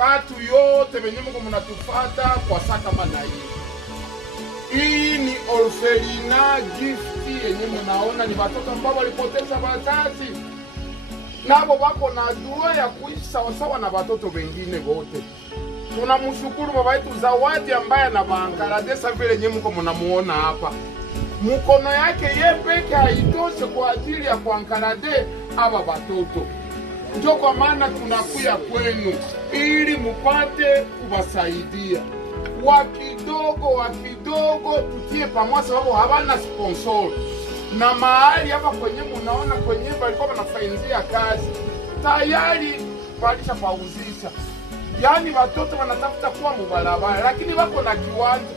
batu yote venye mko mnatufata kwa saa kama na hii. Hii ni orphelina gift yenye mnaona ni watoto ambao walipoteza wazazi. Nabo wako na dua ya kuishi sawasawa na watoto wengine wote. Tunamshukuru baba yetu Zawadi ambaye anawaangalia vile yenye mko mnamuona hapa. Mkono yake yeye peke haitoshe kwa ajili ya kuangalia aba watoto. Ndio kwa maana tunakuya kwenu ili mupate kuwasaidia. Wakidogo tutie pamoja, sababu hawana sponsor. Na mahali hapa kwenye munaona kwenye walikuwa wanafanyia kazi tayari walishapauzisha. Yaani watoto wanatafuta kuwa mubarabara, lakini wako na kiwanja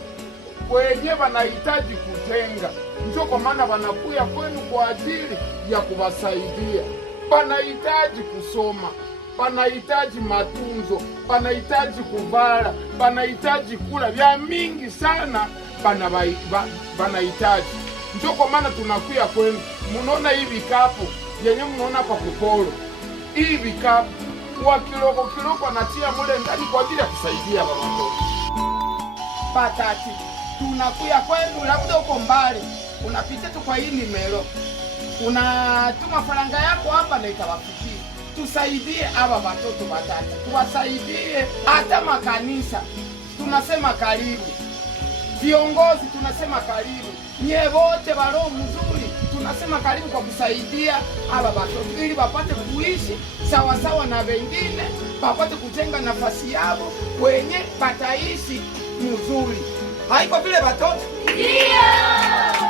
kwenye wanahitaji kujenga. Ndio kwa maana wanakuya kwenu kwa ajili ya kuwasaidia. Wanahitaji kusoma, wanahitaji matunzo, wanahitaji kuvala, wanahitaji kula, vya mingi sana wanahitaji. Ndio kwa maana tunakuya kwenu. Munaona hii vikapu yenye munaona hapa kupolo. Hii vikapu kwa kiloko anatia mule ndani kwa ajili ya kusaidia watoto. Patati tunakuya kwenu, labda uko mbali, unapita tu kwa hii nimero, unatuma faranga yako hapa na itawafikia. Tusaidie aba watoto batatu, tuwasaidie. Hata makanisa tunasema karibu, viongozi tunasema karibu, nye wote wa roho mzuri tunasema karibu kwa kusaidia aba watoto ili wapate kuishi sawasawa na wengine, wapate kujenga nafasi yao wenye pataishi mzuri. Haiko vile watoto? Ndio!